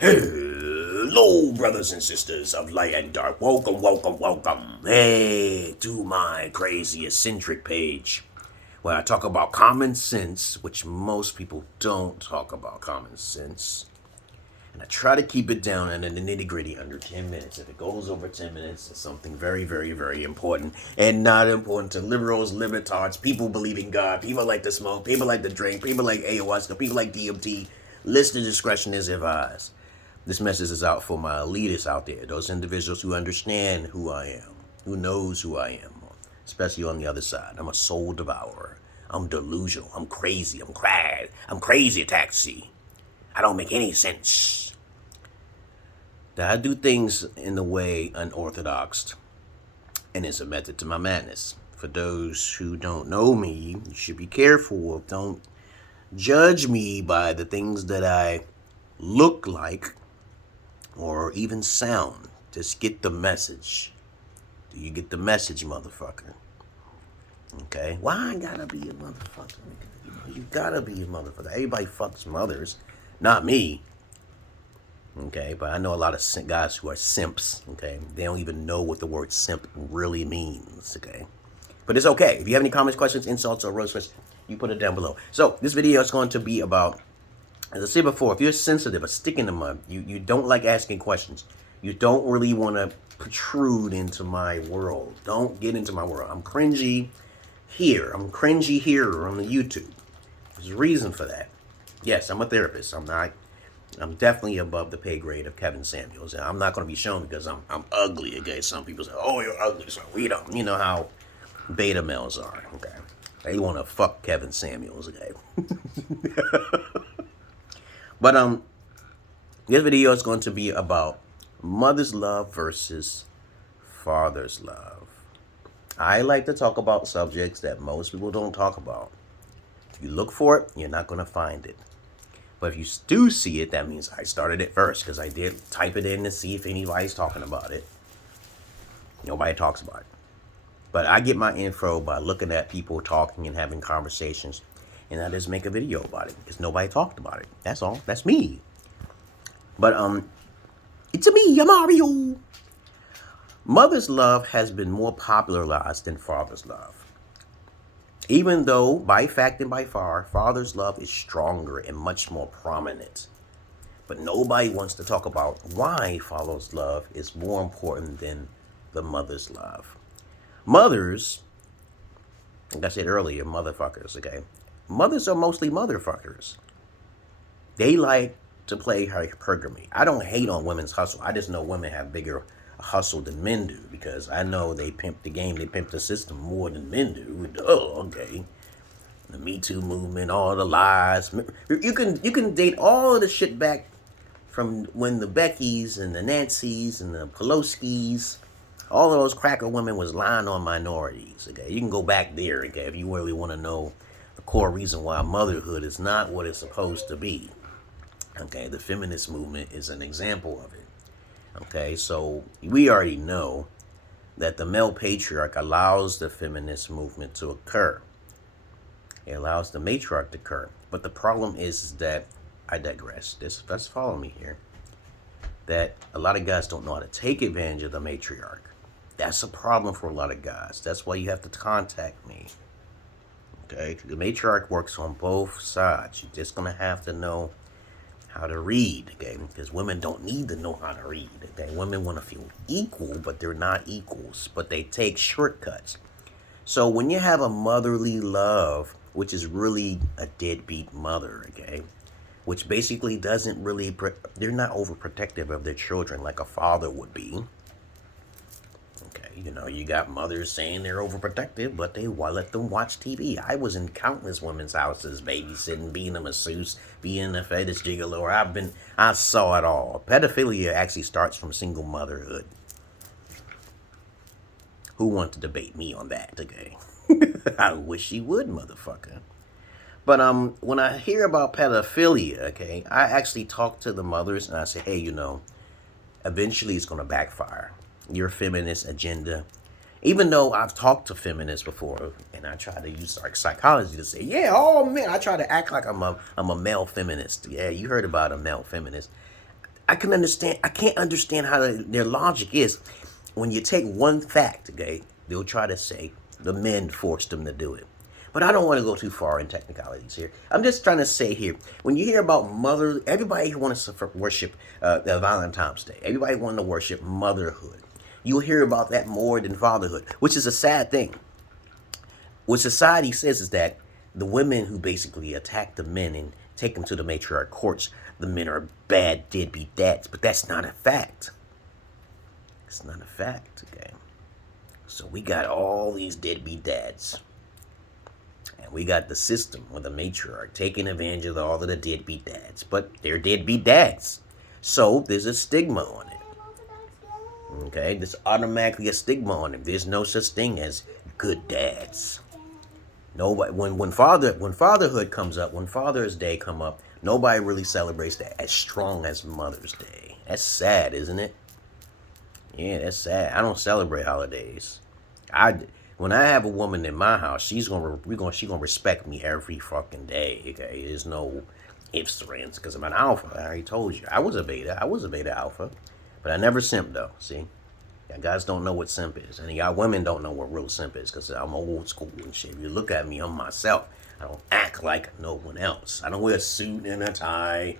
Hello, brothers and sisters of light and dark. Welcome, welcome, welcome. Hey, to my crazy eccentric page where I talk about common sense, which most people don't talk about common sense. And I try to keep it down and in the nitty gritty under 10 minutes. If it goes over 10 minutes, it's something very, very, very important and not important to liberals, libertards, people believing God, people like to smoke, people like to drink, people like ayahuasca, people like DMT. Listener discretion is advised. This message is out for my elitists out there, those individuals who understand who I am, who knows who I am, especially on the other side. I'm a soul devourer. I'm delusional. I'm crazy. I'm crazy taxi. I don't make any sense. That I do things in a way unorthodox, and it's a method to my madness. For those who don't know me, you should be careful. Don't judge me by the things that I look like or even sound. Just get the message. Do you get the message, motherfucker? Okay? Why I gotta be a motherfucker? You gotta be a motherfucker. Everybody fucks mothers. Not me. Okay? But I know a lot of guys who are simps. Okay? They don't even know what the word simp really means. Okay? But it's okay. If you have any comments, questions, insults, or roast, you put it down below. So, this video is going to be about, as I said before, if you're sensitive, a stick in the mud, you don't like asking questions, you don't really want to protrude into my world. Don't get into my world. I'm cringy here. I'm cringy here on the YouTube. There's a reason for that. Yes, I'm a therapist. I'm definitely above the pay grade of Kevin Samuels. And I'm not going to be shown because I'm ugly. Okay, some people say, oh, you're ugly, so we don't. You know how beta males are. Okay, they want to fuck Kevin Samuels. Okay. But this video is going to be about mother's love versus father's love. I like to talk about subjects that most people don't talk about. If you look for it, you're not going to find it. But if you do see it, that means I started it first, because I did type it in to see if anybody's talking about it. Nobody talks about it. But I get my info by looking at people talking and having conversations. And I just make a video about it because nobody talked about it. That's all. That's me. But it's me, I'm Mario. Mother's love has been more popularized than father's love. Even though, by fact and by far, father's love is stronger and much more prominent. But nobody wants to talk about why father's love is more important than the mother's love. Mothers, like I said earlier, motherfuckers, okay? Mothers are mostly motherfuckers. They like to play hypergamy. I don't hate on women's hustle. I just know women have bigger hustle than men do, because I know they pimp the game, they pimp the system more than men do. Oh, okay. The Me Too movement, all the lies. You can date all of the shit back from when the Beckys and the Nancys and the Pelosi's, all of those cracker women was lying on minorities. Okay, you can go back there. Okay, if you really want to know the core reason why motherhood is not what it's supposed to be. Okay, the feminist movement is an example of it. Okay, so we already know that the male patriarch allows the feminist movement to occur. It allows the matriarch to occur. But the problem is that, I digress. Let's follow me here. That a lot of guys don't know how to take advantage of the matriarch. That's a problem for a lot of guys. That's why you have to contact me. Okay, the matriarch works on both sides. You're just going to have to know how to read, okay? Because women don't need to know how to read, okay? Women want to feel equal, but they're not equals, but they take shortcuts. So when you have a motherly love, which is really a deadbeat mother, okay? Which basically doesn't really, they're not overprotective of their children like a father would be. Okay, you know, you got mothers saying they're overprotective, but they let them watch TV. I was in countless women's houses, babysitting, being a masseuse, being a fetish gigolo. I saw it all. Pedophilia actually starts from single motherhood. Who wants to debate me on that today? I wish he would, motherfucker. But when I hear about pedophilia, okay, I actually talk to the mothers and I say, hey, you know, eventually it's going to backfire. Your feminist agenda. Even though I've talked to feminists before, and I try to use psychology to say, yeah, oh man, I try to act like I'm a male feminist. Yeah, you heard about a male feminist. I can understand. I can't understand how their logic is. When you take one fact, okay, they'll try to say the men forced them to do it. But I don't want to go too far in technicalities here. I'm just trying to say here, when you hear about mother, everybody wants to worship Valentine's Day. Everybody wants to worship motherhood. You'll hear about that more than fatherhood, which is a sad thing. What society says is that the women who basically attack the men and take them to the matriarch courts, the men are bad deadbeat dads, but that's not a fact. It's not a fact, okay? So we got all these deadbeat dads. And we got the system with the matriarch taking advantage of all of the deadbeat dads. But they're deadbeat dads. So there's a stigma on it. Okay? There's automatically a stigma on it. There's no such thing as good dads. Nobody, when fatherhood comes up, when Father's Day come up, nobody really celebrates that as strong as Mother's Day. That's sad, isn't it? Yeah, that's sad. I don't celebrate holidays. When I have a woman in my house, she's gonna respect me every fucking day. Okay, there's no ifs or ands because I'm an alpha. I already told you. I was a beta alpha, but I never simp though. See, y'all guys don't know what simp is, and y'all women don't know what real simp is because I'm old school and shit. If you look at me, I'm myself. I don't act like no one else. I don't wear a suit and a tie.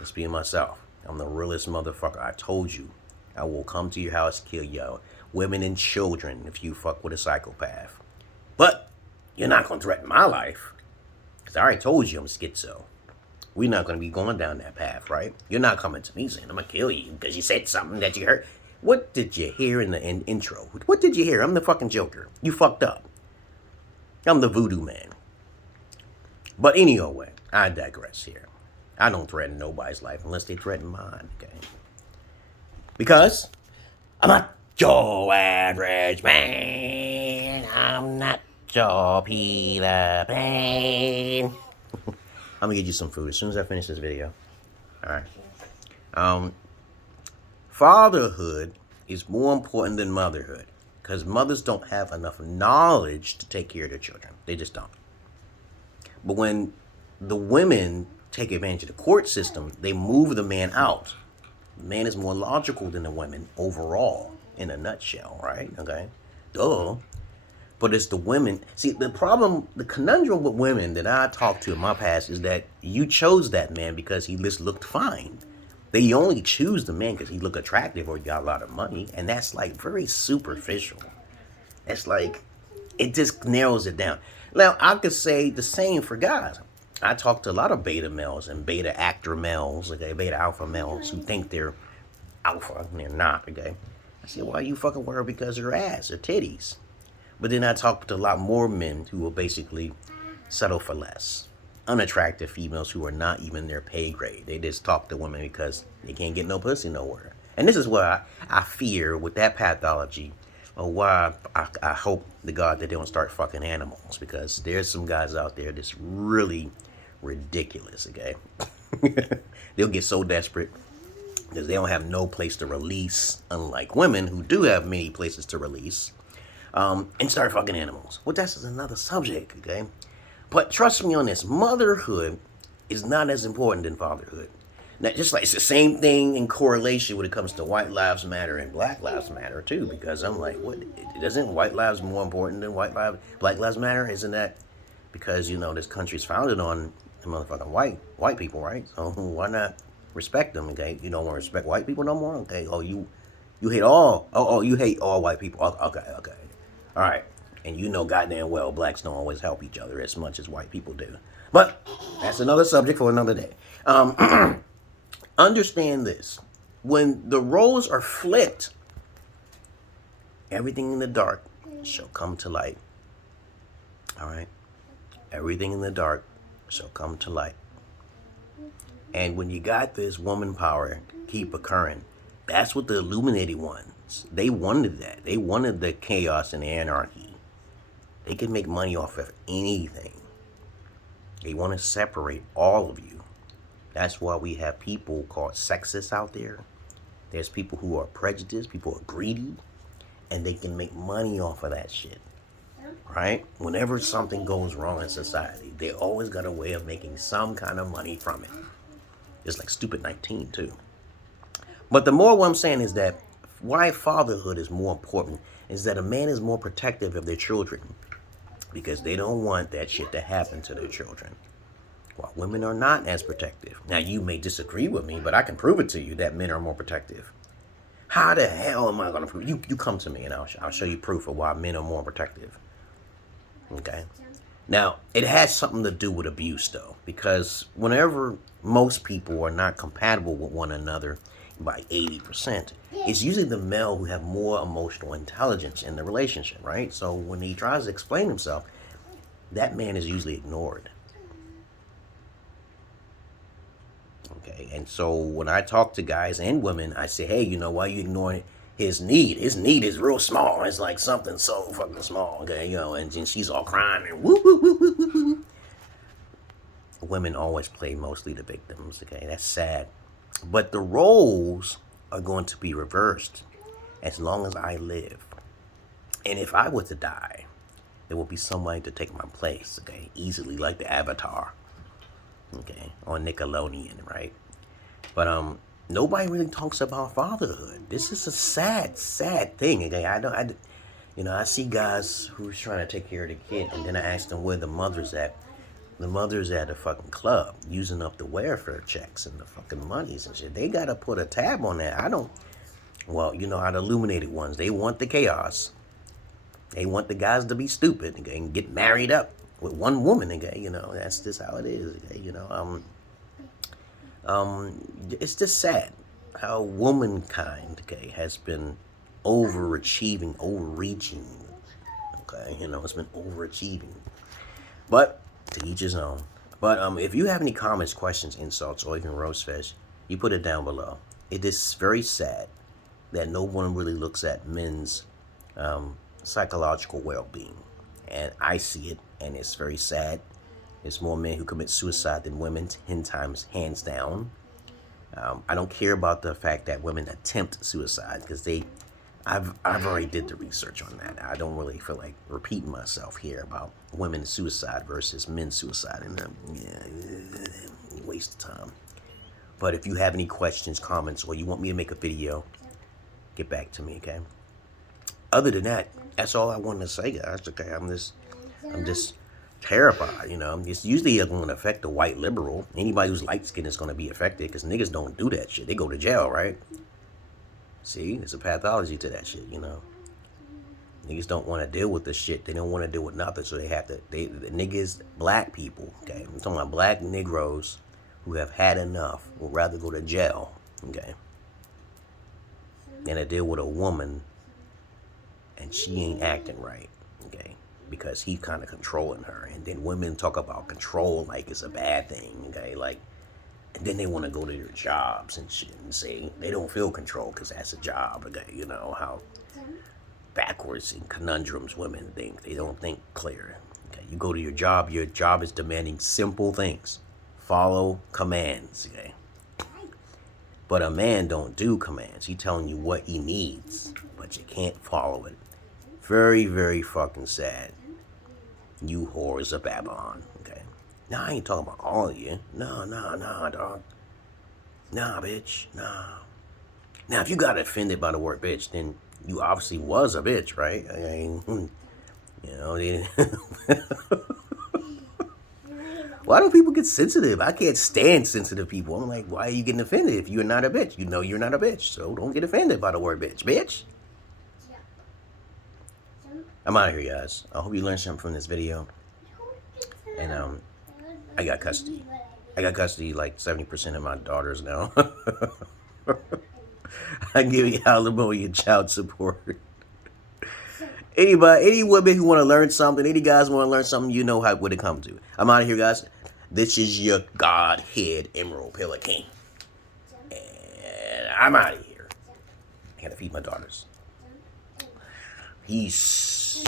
Just being myself. I'm the realest motherfucker. I told you. I will come to your house, kill y'all, women and children, if you fuck with a psychopath. But you're not going to threaten my life. Because I already told you I'm schizo. We're not going to be going down that path, right? You're not coming to me saying I'm going to kill you because you said something that you heard. What did you hear in the intro? What did you hear? I'm the fucking Joker. You fucked up. I'm the voodoo man. But anyway, I digress here. I don't threaten nobody's life unless they threaten mine, okay? Because I'm not your average man. I'm not your Peter Pan. I'm gonna get you some food as soon as I finish this video. Alright. Fatherhood is more important than motherhood. Because mothers don't have enough knowledge to take care of their children. They just don't. But when the women take advantage of the court system, they move the man out. The man is more logical than the women overall, in a nutshell, right? Okay? Duh. But it's the women. See, the problem, the conundrum with women that I talked to in my past is that you chose that man because he just looked fine. They only choose the man because he looked attractive or he got a lot of money. And that's like very superficial. It's like, it just narrows it down. Now, I could say the same for guys. I talk to a lot of beta males and beta actor males, okay, beta alpha males who think they're alpha and they're not, okay. I say, why are you fucking worried because of her ass or titties? But then I talk to a lot more men who will basically settle for less. Unattractive females who are not even their pay grade. They just talk to women because they can't get no pussy nowhere. And this is why I fear with that pathology, or why I hope to God that they don't start fucking animals, because there's some guys out there that's really ridiculous, okay? They'll get so desperate because they don't have no place to release, unlike women who do have many places to release, and start fucking animals. Well, that's another subject, okay? But trust me on this, motherhood is not as important than fatherhood. Now, just like it's the same thing in correlation when it comes to White Lives Matter and Black Lives Matter too, because I'm like, what? Isn't White Lives more important than Black Lives Matter? Isn't that because, you know, this country's founded on motherfucking white people, right? So why not respect them? Okay, you don't want to respect white people no more. Okay, you hate all. You hate all white people. Okay, all right. And you know goddamn well blacks don't always help each other as much as white people do. But that's another subject for another day. Understand this. When the roles are flipped, everything in the dark shall come to light. All right? Everything in the dark shall come to light. And when you got this woman power keep occurring, that's what the illuminated ones, they wanted that. They wanted the chaos and the anarchy. They can make money off of anything. They want to separate all of you. That's why we have people called sexists out there. There's people who are prejudiced, people are greedy, and they can make money off of that shit. Right? Whenever something goes wrong in society, they always got a way of making some kind of money from it. It's like Stupid 19 too. But the more what I'm saying is that why fatherhood is more important is that a man is more protective of their children because they don't want that shit to happen to their children. While women are not as protective. Now, you may disagree with me, but I can prove it to you that men are more protective. How the hell am I going to prove it? You come to me and I'll show you proof of why men are more protective. Okay? Now, it has something to do with abuse, though, because whenever most people are not compatible with one another by 80%, it's usually the male who have more emotional intelligence in the relationship, right? So when he tries to explain himself, that man is usually ignored. Okay, and so when I talk to guys and women, I say, hey, you know, why are you ignoring his need? His need is real small. It's like something so fucking small, okay, you know, and she's all crying and woo, woo, woo, woo, woo, woo. Women always play mostly the victims, okay, that's sad. But the roles are going to be reversed as long as I live. And if I were to die, there will be somebody to take my place, okay, easily, like the Avatar. Okay, on Nickelodeon, right? But nobody really talks about fatherhood. This is a sad, sad thing. Okay, I see guys who's trying to take care of the kid, and then I ask them where the mother's at. The mother's at a fucking club, using up the welfare checks and the fucking monies and shit. They gotta put a tab on that. Well, you know how the illuminated ones, they want the chaos. They want the guys to be stupid and get married up with one woman, okay, you know, that's just how it is, okay, you know, it's just sad how womankind, okay, has been overreaching, okay, you know, it's been overachieving, but to each his own. But if you have any comments, questions, insults, or even roast fest, you put it down below. It is very sad that no one really looks at men's psychological well-being, and I see it, and it's very sad. There's more men who commit suicide than women, 10 times, hands down. I don't care about the fact that women attempt suicide, because I've already did the research on that. I don't really feel like repeating myself here about women's suicide versus men's suicide, and waste of time. But if you have any questions, comments, or you want me to make a video, get back to me, okay? Other than that, that's all I wanted to say, guys. Okay, I'm just terrified, you know. It's usually going to affect the white liberal. Anybody who's light skinned is going to be affected because niggas don't do that shit. They go to jail, right? See, there's a pathology to that shit, you know. Niggas don't want to deal with the shit. They don't want to deal with nothing, so they have to. The niggas, black people, okay. I'm talking about black Negroes who have had enough would rather go to jail, okay, than to deal with a woman and she ain't acting right, okay, because he's kind of controlling her. And then women talk about control like it's a bad thing, okay, like, and then they want to go to their jobs and shit and say they don't feel control because that's a job, okay, you know, how backwards and conundrums women think. They don't think clear, okay. You go to your job is demanding simple things. Follow commands, okay. But a man don't do commands. He telling you what he needs, but you can't follow it. Very, very fucking sad. You whores of Babylon, okay? Nah, I ain't talking about all of you. Nah, dog. Nah, bitch, nah. Now, if you got offended by the word bitch, then you obviously was a bitch, right? I mean, you know, why do people get sensitive? I can't stand sensitive people. I'm like, why are you getting offended if you're not a bitch? You know you're not a bitch, so don't get offended by the word bitch. Bitch. I'm out of here, guys. I hope you learned something from this video. And I got custody. I got custody like 70% of my daughters now. I give you alimony and child support. Anybody, any women who want to learn something, any guys want to learn something, you know how what it comes to. I'm out of here, guys. This is your Godhead Emerald Pillar King. And I'm out of here. I gotta feed my daughters. Peace.